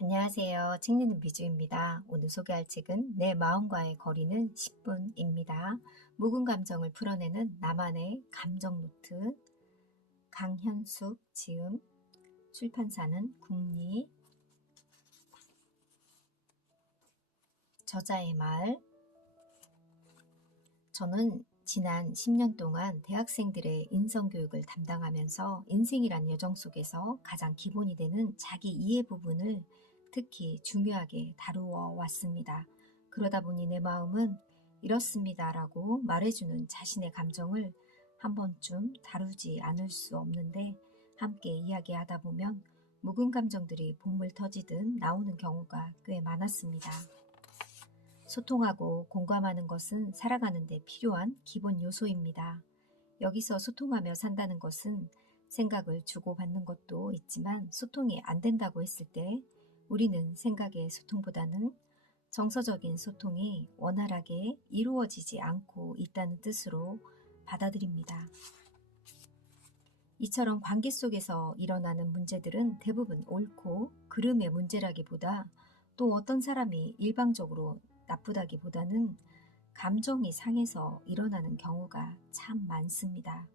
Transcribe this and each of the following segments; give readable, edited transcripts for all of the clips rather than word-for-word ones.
안녕하세요. 책 읽는 비주입니다. 오늘 소개할 책은 내 마음과의 거리는 10분입니다. 묵은 감정을 풀어내는 나만의 감정 노트. 강현숙 지음, 출판사는 국리, 저자의 말. 저는 지난 10년 동안 대학생들의 인성교육을 담당하면서 인생이란 여정 속에서 가장 기본이 되는 자기 이해 부분을 특히 중요하게 다루어 왔습니다. 그러다 보니 내 마음은 이렇습니다라고 말해주는 자신의 감정을 한 번쯤 다루지 않을 수 없는데, 함께 이야기하다 보면 묵은 감정들이 본물 터지듯 나오는 경우가 꽤 많았습니다. 소통하고 공감하는 것은 살아가는 데 필요한 기본 요소입니다. 여기서 소통하며 산다는 것은 생각을 주고받는 것도 있지만, 소통이 안 된다고 했을 때 우리는 생각의 소통보다는 정서적인 소통이 원활하게 이루어지지 않고 있다는 뜻으로 받아들입니다. 이처럼 관계 속에서 일어나는 문제들은 대부분 옳고 그름의 문제라기보다, 또 어떤 사람이 일방적으로 나쁘다기보다는 감정이 상해서 일어나는 경우가 참 많습니다.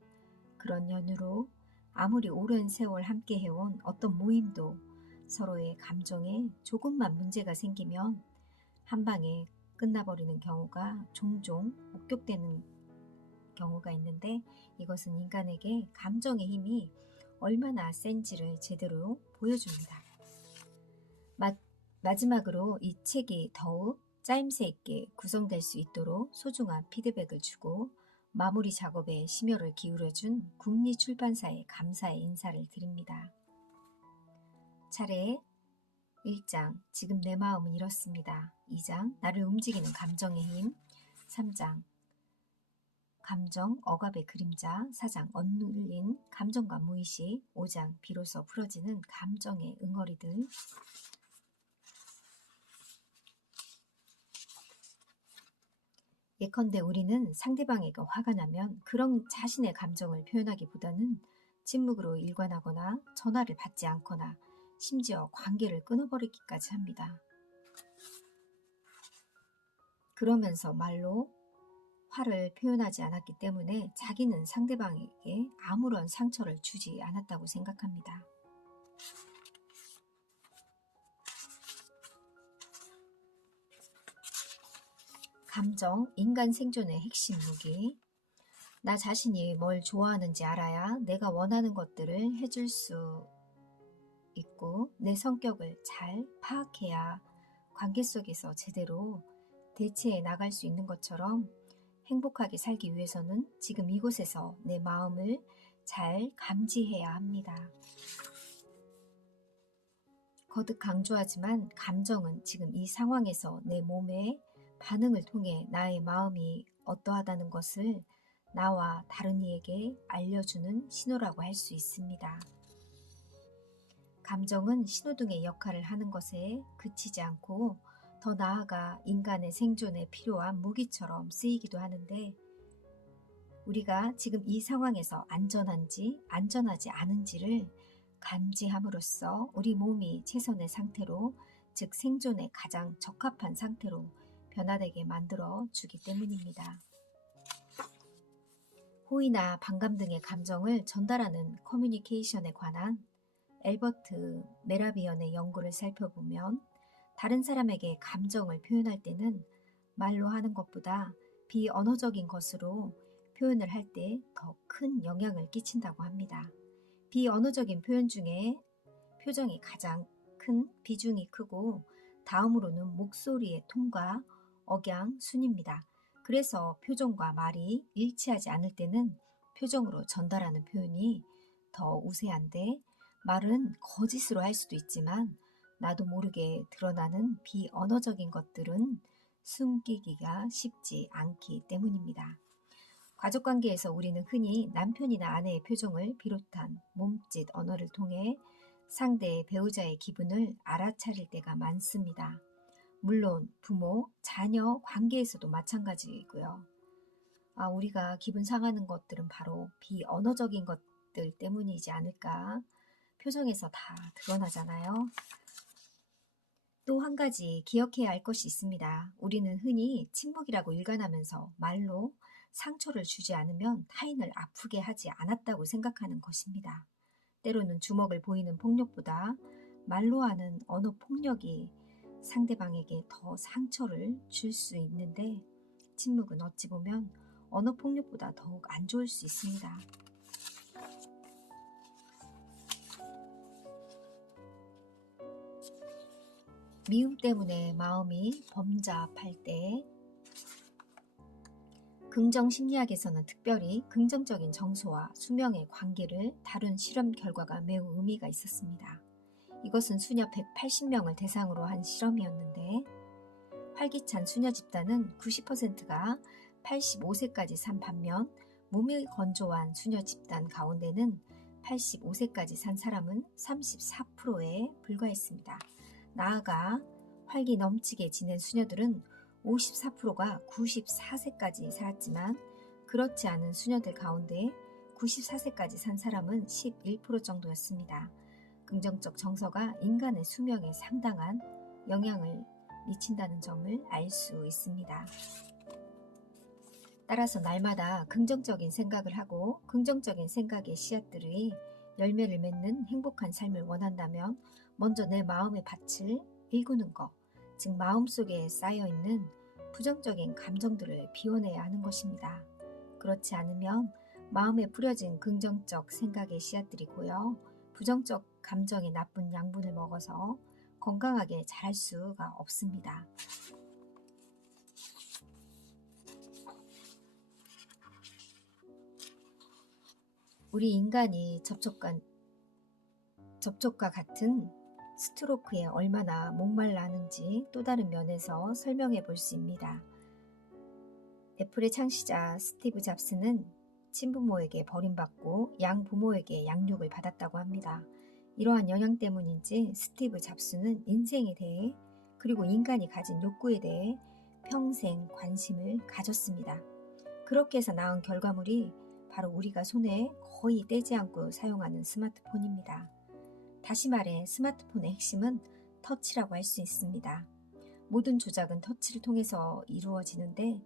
그런 연유로 아무리 오랜 세월 함께 해온 어떤 모임도 서로의 감정에 조금만 문제가 생기면 한 방에 끝나버리는 경우가 종종 목격되는 경우가 있는데, 이것은 인간에게 감정의 힘이 얼마나 센지를 제대로 보여줍니다. 마지막으로 이 책이 더욱 짜임새 있게 구성될 수 있도록 소중한 피드백을 주고 마무리 작업에 심혈을 기울여준 국리출판사에 감사의 인사를 드립니다. 차례 1장, 지금 내 마음은 이렇습니다. 2장, 나를 움직이는 감정의 힘. 3장, 감정, 억압의 그림자. 4장, 억눌린 감정과 무의식. 5장, 비로소 풀어지는 감정의 응어리들. 예컨대 우리는 상대방에게 화가 나면 그런 자신의 감정을 표현하기보다는 침묵으로 일관하거나 전화를 받지 않거나 심지어 관계를 끊어버리기까지 합니다. 그러면서 말로 화를 표현하지 않았기 때문에 자기는 상대방에게 아무런 상처를 주지 않았다고 생각합니다. 감정, 인간 생존의 핵심 무기. 나 자신이 뭘 좋아하는지 알아야 내가 원하는 것들을 해줄 수 있고, 내 성격을 잘 파악해야 관계 속에서 제대로 대체해 나갈 수 있는 것처럼, 행복하게 살기 위해서는 지금 이곳에서 내 마음을 잘 감지해야 합니다. 거듭 강조하지만 감정은 지금 이 상황에서 내 몸의 반응을 통해 나의 마음이 어떠하다는 것을 나와 다른 이에게 알려주는 신호라고 할 수 있습니다. 감정은 신호등의 역할을 하는 것에 그치지 않고 더 나아가 인간의 생존에 필요한 무기처럼 쓰이기도 하는데, 우리가 지금 이 상황에서 안전한지 안전하지 않은지를 감지함으로써 우리 몸이 최선의 상태로, 즉 생존에 가장 적합한 상태로 변화되게 만들어 주기 때문입니다. 호의나 반감 등의 감정을 전달하는 커뮤니케이션에 관한 엘버트 메라비언의 연구를 살펴보면, 다른 사람에게 감정을 표현할 때는 말로 하는 것보다 비언어적인 것으로 표현을 할 때 더 큰 영향을 끼친다고 합니다. 비언어적인 표현 중에 표정이 가장 큰 비중이 크고, 다음으로는 목소리의 톤과 억양, 순입니다. 그래서 표정과 말이 일치하지 않을 때는 표정으로 전달하는 표현이 더 우세한데, 말은 거짓으로 할 수도 있지만 나도 모르게 드러나는 비언어적인 것들은 숨기기가 쉽지 않기 때문입니다. 가족관계에서 우리는 흔히 남편이나 아내의 표정을 비롯한 몸짓 언어를 통해 상대의 배우자의 기분을 알아차릴 때가 많습니다. 물론 부모, 자녀 관계에서도 마찬가지이고요. 우리가 기분 상하는 것들은 바로 비언어적인 것들 때문이지 않을까. 표정에서 다 드러나잖아요. 또 한 가지 기억해야 할 것이 있습니다. 우리는 흔히 침묵이라고 일관하면서 말로 상처를 주지 않으면 타인을 아프게 하지 않았다고 생각하는 것입니다. 때로는 주먹을 보이는 폭력보다 말로 하는 언어 폭력이 상대방에게 더 상처를 줄 수 있는데, 침묵은 어찌 보면 언어 폭력보다 더욱 안 좋을 수 있습니다. 미움 때문에 마음이 범잡할 때 긍정 심리학에서는 특별히 긍정적인 정서와 수명의 관계를 다룬 실험 결과가 매우 의미가 있었습니다. 이것은 수녀 180명을 대상으로 한 실험이었는데, 활기찬 수녀 집단은 90%가 85세까지 산 반면, 몸이 건조한 수녀 집단 가운데는 85세까지 산 사람은 34%에 불과했습니다. 나아가 활기 넘치게 지낸 수녀들은 54%가 94세까지 살았지만, 그렇지 않은 수녀들 가운데 94세까지 산 사람은 11% 정도였습니다. 긍정적 정서가 인간의 수명에 상당한 영향을 미친다는 점을 알 수 있습니다. 따라서 날마다 긍정적인 생각을 하고 긍정적인 생각의 씨앗들의 열매를 맺는 행복한 삶을 원한다면, 먼저 내 마음의 밭을 일구는 것, 즉 마음속에 쌓여있는 부정적인 감정들을 비워내야 하는 것입니다. 그렇지 않으면 마음에 뿌려진 긍정적 생각의 씨앗들이 고여 부정적 감정의 나쁜 양분을 먹어서 건강하게 자랄 수가 없습니다. 우리 인간이 접촉과 같은 스트로크에 얼마나 목말라 하는지 또 다른 면에서 설명해 볼 수 있습니다. 애플의 창시자 스티브 잡스는 친부모에게 버림받고 양부모에게 양육을 받았다고 합니다. 이러한 영향 때문인지 스티브 잡스는 인생에 대해, 그리고 인간이 가진 욕구에 대해 평생 관심을 가졌습니다. 그렇게 해서 나온 결과물이 바로 우리가 손에 거의 떼지 않고 사용하는 스마트폰입니다. 다시 말해 스마트폰의 핵심은 터치라고 할 수 있습니다. 모든 조작은 터치를 통해서 이루어지는데,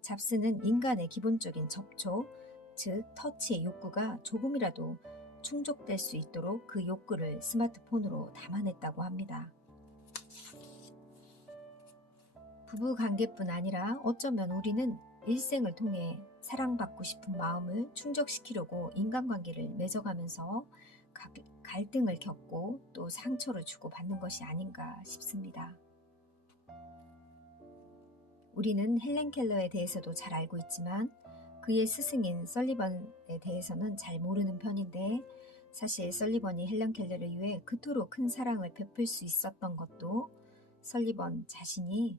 잡스는 인간의 기본적인 접촉, 즉 터치의 욕구가 조금이라도 충족될 수 있도록 그 욕구를 스마트폰으로 담아냈다고 합니다. 부부 관계뿐 아니라 어쩌면 우리는 일생을 통해 사랑받고 싶은 마음을 충족시키려고 인간관계를 맺어가면서 갈등을 겪고 또 상처를 주고받는 것이 아닌가 싶습니다. 우리는 헬렌 켈러에 대해서도 잘 알고 있지만 그의 스승인 설리번에 대해서는 잘 모르는 편인데, 사실 설리번이 헬렌 켈러를 위해 그토록 큰 사랑을 베풀 수 있었던 것도 설리번 자신이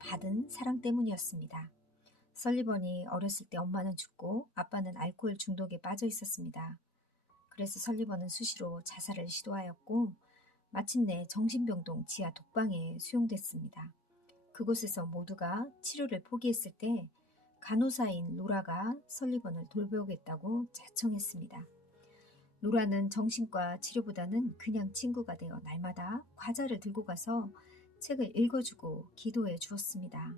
받은 사랑 때문이었습니다. 설리번이 어렸을 때 엄마는 죽고 아빠는 알코올 중독에 빠져 있었습니다. 그래서 설리번은 수시로 자살을 시도하였고 마침내 정신병동 지하 독방에 수용됐습니다. 그곳에서 모두가 치료를 포기했을 때 간호사인 로라가 설리번을 돌보겠다고 자청했습니다. 로라는 정신과 치료보다는 그냥 친구가 되어 날마다 과자를 들고 가서 책을 읽어주고 기도해 주었습니다.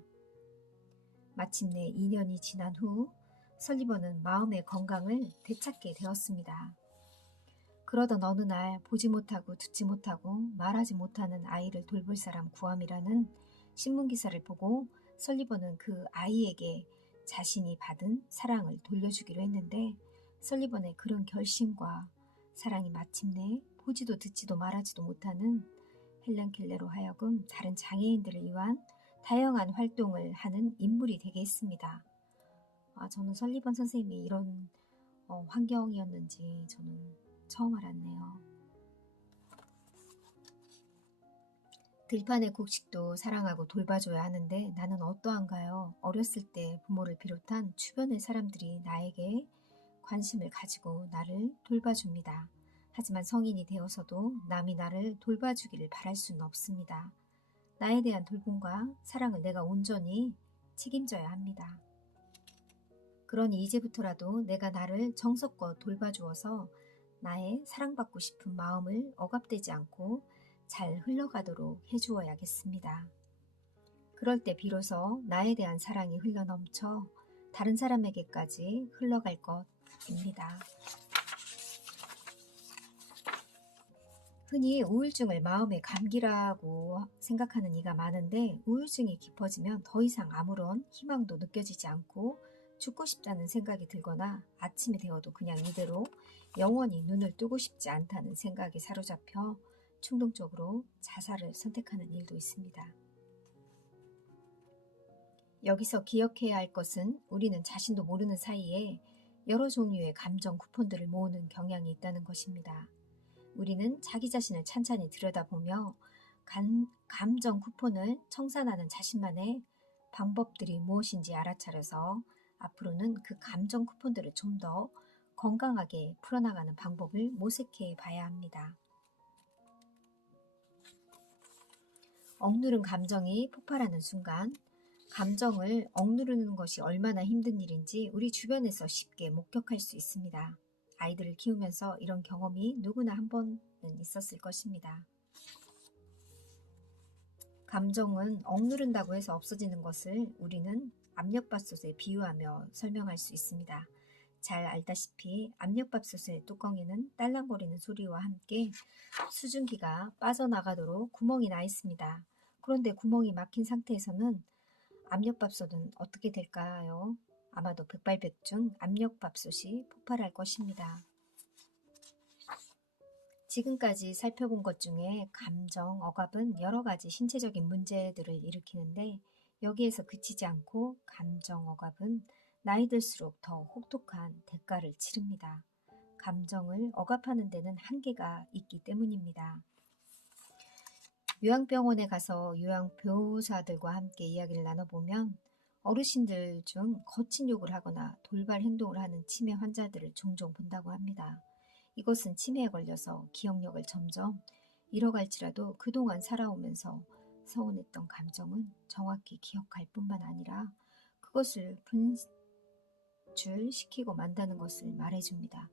마침내 2년이 지난 후 설리번은 마음의 건강을 되찾게 되었습니다. 그러던 어느 날 보지 못하고 듣지 못하고 말하지 못하는 아이를 돌볼 사람 구함이라는 신문기사를 보고 설리번은 그 아이에게 자신이 받은 사랑을 돌려주기로 했는데, 설리번의 그런 결심과 사랑이 마침내 보지도 듣지도 말하지도 못하는 헬렌 켈러로 하여금 다른 장애인들을 위한 다양한 활동을 하는 인물이 되게 했습니다. 저는 설리번 선생님이 이런 환경이었는지 저는 처음 알았네요. 들판의 곡식도 사랑하고 돌봐줘야 하는데 나는 어떠한가요? 어렸을 때 부모를 비롯한 주변의 사람들이 나에게 관심을 가지고 나를 돌봐줍니다. 하지만 성인이 되어서도 남이 나를 돌봐주기를 바랄 수는 없습니다. 나에 대한 돌봄과 사랑을 내가 온전히 책임져야 합니다. 그러니 이제부터라도 내가 나를 정성껏 돌봐주어서 나의 사랑받고 싶은 마음을 억압되지 않고 잘 흘러가도록 해주어야겠습니다. 그럴 때 비로소 나에 대한 사랑이 흘러넘쳐 다른 사람에게까지 흘러갈 것입니다. 흔히 우울증을 마음의 감기라고 생각하는 이가 많은데, 우울증이 깊어지면 더 이상 아무런 희망도 느껴지지 않고 죽고 싶다는 생각이 들거나 아침이 되어도 그냥 이대로 영원히 눈을 뜨고 싶지 않다는 생각에 사로잡혀 충동적으로 자살을 선택하는 일도 있습니다. 여기서 기억해야 할 것은 우리는 자신도 모르는 사이에 여러 종류의 감정 쿠폰들을 모으는 경향이 있다는 것입니다. 우리는 자기 자신을 찬찬히 들여다보며 감정 쿠폰을 청산하는 자신만의 방법들이 무엇인지 알아차려서 앞으로는 그 감정 쿠폰들을 좀 더 건강하게 풀어나가는 방법을 모색해 봐야 합니다. 억누른 감정이 폭발하는 순간, 감정을 억누르는 것이 얼마나 힘든 일인지 우리 주변에서 쉽게 목격할 수 있습니다. 아이들을 키우면서 이런 경험이 누구나 한 번은 있었을 것입니다. 감정은 억누른다고 해서 없어지는 것을 우리는 압력밥솥에 비유하며 설명할 수 있습니다. 잘 알다시피 압력밥솥의 뚜껑에는 딸랑거리는 소리와 함께 수증기가 빠져나가도록 구멍이 나 있습니다. 그런데 구멍이 막힌 상태에서는 압력밥솥은 어떻게 될까요? 아마도 백발백중 압력밥솥이 폭발할 것입니다. 지금까지 살펴본 것 중에 감정, 억압은 여러 가지 신체적인 문제들을 일으키는데, 여기에서 그치지 않고 감정, 억압은 나이 들수록 더 혹독한 대가를 치릅니다. 감정을 억압하는 데는 한계가 있기 때문입니다. 요양병원에 가서 요양보호사들과 함께 이야기를 나눠보면 어르신들 중 거친 욕을 하거나 돌발 행동을 하는 치매 환자들을 종종 본다고 합니다. 이것은 치매에 걸려서 기억력을 점점 잃어갈지라도 그동안 살아오면서 서운했던 감정은 정확히 기억할 뿐만 아니라 그것을 분출시키고 만다는 것을 말해줍니다.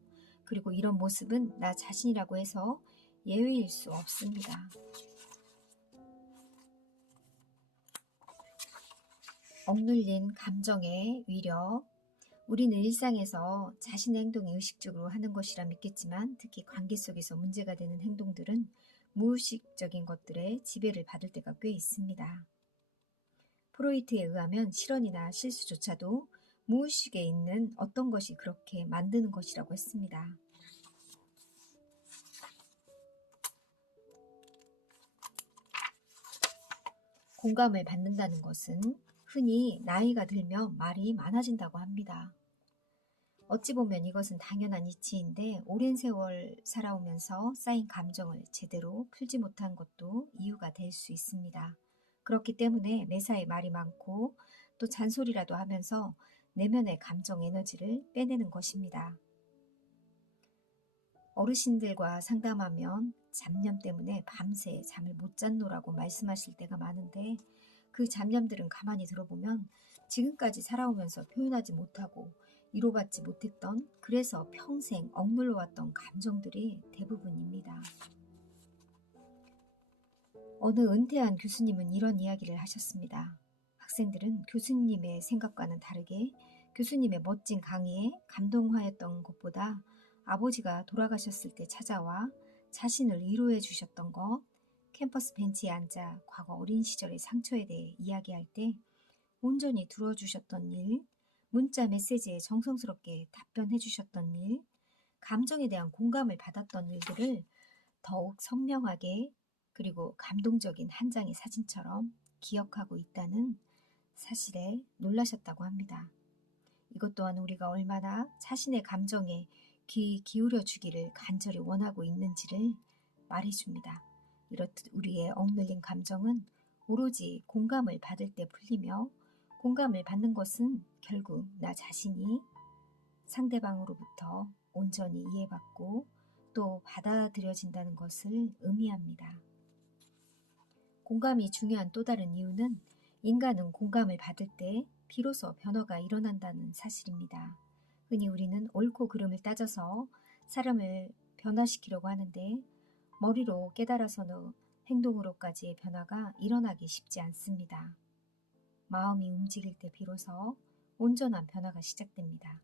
그리고 이런 모습은 나 자신이라고 해서 예외일 수 없습니다. 억눌린 감정의 위력. 우리는 일상에서 자신의 행동이 의식적으로 하는 것이라 믿겠지만, 특히 관계 속에서 문제가 되는 행동들은 무의식적인 것들에 지배를 받을 때가 꽤 있습니다. 프로이트에 의하면 실언이나 실수조차도 무의식에 있는 어떤 것이 그렇게 만드는 것이라고 했습니다. 공감을 받는다는 것은 흔히 나이가 들면 말이 많아진다고 합니다. 어찌 보면 이것은 당연한 이치인데, 오랜 세월 살아오면서 쌓인 감정을 제대로 풀지 못한 것도 이유가 될 수 있습니다. 그렇기 때문에 매사에 말이 많고 또 잔소리라도 하면서 내면의 감정 에너지를 빼내는 것입니다. 어르신들과 상담하면 잡념 때문에 밤새 잠을 못 잤노라고 말씀하실 때가 많은데, 그 잡념들은 가만히 들어보면 지금까지 살아오면서 표현하지 못하고 위로받지 못했던, 그래서 평생 억눌러왔던 감정들이 대부분입니다. 어느 은퇴한 교수님은 이런 이야기를 하셨습니다. 학생들은 교수님의 생각과는 다르게 교수님의 멋진 강의에 감동하였던 것보다 아버지가 돌아가셨을 때 찾아와 자신을 위로해 주셨던 것, 캠퍼스 벤치에 앉아 과거 어린 시절의 상처에 대해 이야기할 때 온전히 들어주셨던 일, 문자 메시지에 정성스럽게 답변해 주셨던 일, 감정에 대한 공감을 받았던 일들을 더욱 선명하게 그리고 감동적인 한 장의 사진처럼 기억하고 있다는 사실에 놀라셨다고 합니다. 이것 또한 우리가 얼마나 자신의 감정에 귀 기울여 주기를 간절히 원하고 있는지를 말해줍니다. 이렇듯 우리의 억눌린 감정은 오로지 공감을 받을 때 풀리며, 공감을 받는 것은 결국 나 자신이 상대방으로부터 온전히 이해받고 또 받아들여진다는 것을 의미합니다. 공감이 중요한 또 다른 이유는 인간은 공감을 받을 때 비로소 변화가 일어난다는 사실입니다. 흔히 우리는 옳고 그름을 따져서 사람을 변화시키려고 하는데, 머리로 깨달아서는 행동으로까지의 변화가 일어나기 쉽지 않습니다. 마음이 움직일 때 비로소 온전한 변화가 시작됩니다.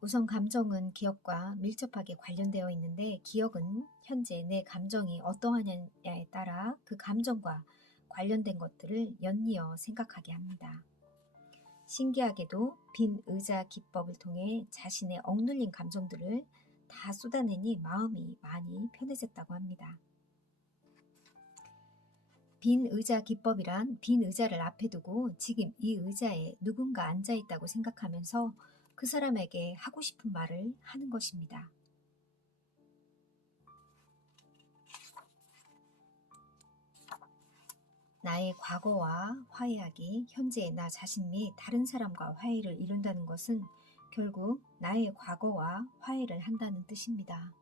우선 감정은 기억과 밀접하게 관련되어 있는데, 기억은 현재 내 감정이 어떠하냐에 따라 그 감정과 관련된 것들을 연이어 생각하게 합니다. 신기하게도 빈 의자 기법을 통해 자신의 억눌린 감정들을 다 쏟아내니 마음이 많이 편해졌다고 합니다. 빈 의자 기법이란 빈 의자를 앞에 두고 지금 이 의자에 누군가 앉아 있다고 생각하면서 그 사람에게 하고 싶은 말을 하는 것입니다. 나의 과거와 화해하기, 현재의 나 자신 및 다른 사람과 화해를 이룬다는 것은 결국 나의 과거와 화해를 한다는 뜻입니다.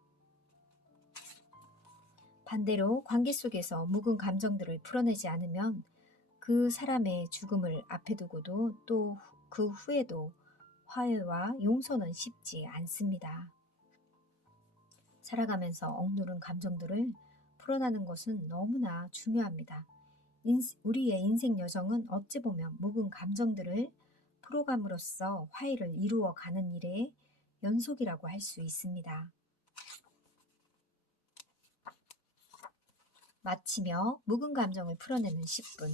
반대로 관계 속에서 묵은 감정들을 풀어내지 않으면 그 사람의 죽음을 앞에 두고도 또 그 후에도 화해와 용서는 쉽지 않습니다. 살아가면서 억누른 감정들을 풀어나는 것은 너무나 중요합니다. 우리의 인생 여정은 어찌 보면 묵은 감정들을 풀어감으로써 화해를 이루어가는 일의 연속이라고 할 수 있습니다. 마치며 묵은 감정을 풀어내는 10분.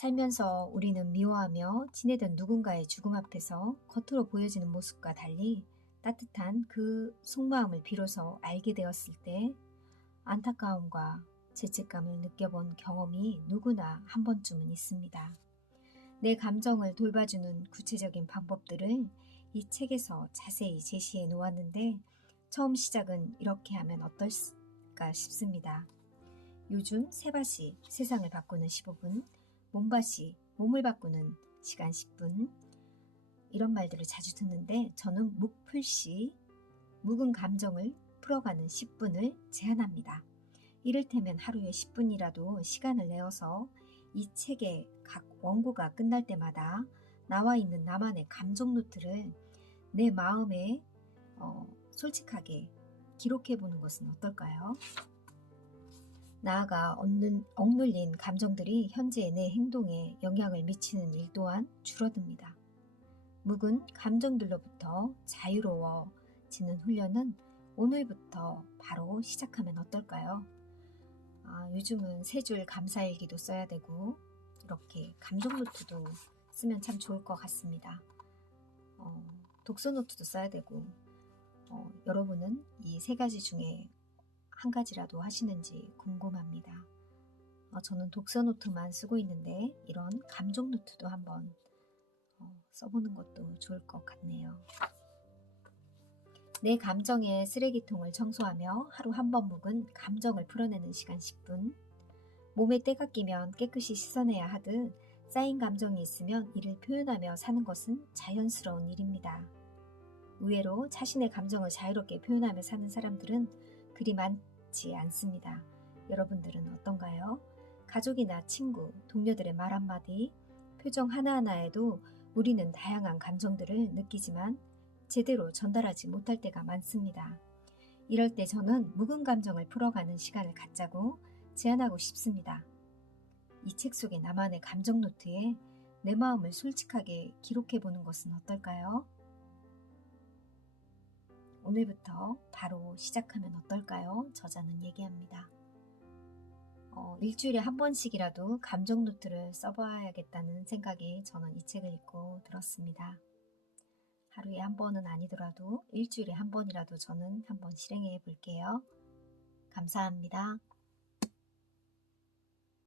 살면서 우리는 미워하며 지내던 누군가의 죽음 앞에서 겉으로 보여지는 모습과 달리 따뜻한 그 속마음을 비로소 알게 되었을 때 안타까움과 죄책감을 느껴본 경험이 누구나 한 번쯤은 있습니다. 내 감정을 돌봐주는 구체적인 방법들을 이 책에서 자세히 제시해 놓았는데, 처음 시작은 이렇게 하면 어떨까 싶습니다. 요즘 새밭이 세상을 바꾸는 15분, 몸밭이 몸을 바꾸는 시간 10분, 이런 말들을 자주 듣는데 저는 묵풀시, 묵은 감정을 풀어가는 10분을 제안합니다. 이를테면 하루에 10분이라도 시간을 내어서 이 책의 각 원고가 끝날 때마다 나와 있는 나만의 감정 노트를 내 마음에 솔직하게 기록해 보는 것은 어떨까요? 나아가 억눌린 감정들이 현재 내 행동에 영향을 미치는 일 또한 줄어듭니다. 묵은 감정들로부터 자유로워지는 훈련은 오늘부터 바로 시작하면 어떨까요? 요즘은 3줄 감사일기도 써야 되고 이렇게 감정 노트도 쓰면 참 좋을 것 같습니다. 독서 노트도 써야 되고, 여러분은 이 3가지 중에 한 가지라도 하시는지 궁금합니다. 저는 독서 노트만 쓰고 있는데 이런 감정 노트도 한번 써보는 것도 좋을 것 같네요. 내 감정의 쓰레기통을 청소하며 하루 한 번 묵은 감정을 풀어내는 시간 10분. 몸에 때가 끼면 깨끗이 씻어내야 하듯 쌓인 감정이 있으면 이를 표현하며 사는 것은 자연스러운 일입니다. 의외로 자신의 감정을 자유롭게 표현하며 사는 사람들은 그리 많지 않습니다. 여러분들은 어떤가요? 가족이나 친구, 동료들의 말 한마디, 표정 하나하나에도 우리는 다양한 감정들을 느끼지만 제대로 전달하지 못할 때가 많습니다. 이럴 때 저는 묵은 감정을 풀어가는 시간을 갖자고 제안하고 싶습니다. 이 책 속의 나만의 감정 노트에 내 마음을 솔직하게 기록해보는 것은 어떨까요? 오늘부터 바로 시작하면 어떨까요? 저자는 얘기합니다. 일주일에 한 번씩이라도 감정 노트를 써봐야겠다는 생각이 저는 이 책을 읽고 들었습니다. 하루에 한 번은 아니더라도 일주일에 한 번이라도 저는 한번 실행해 볼게요. 감사합니다.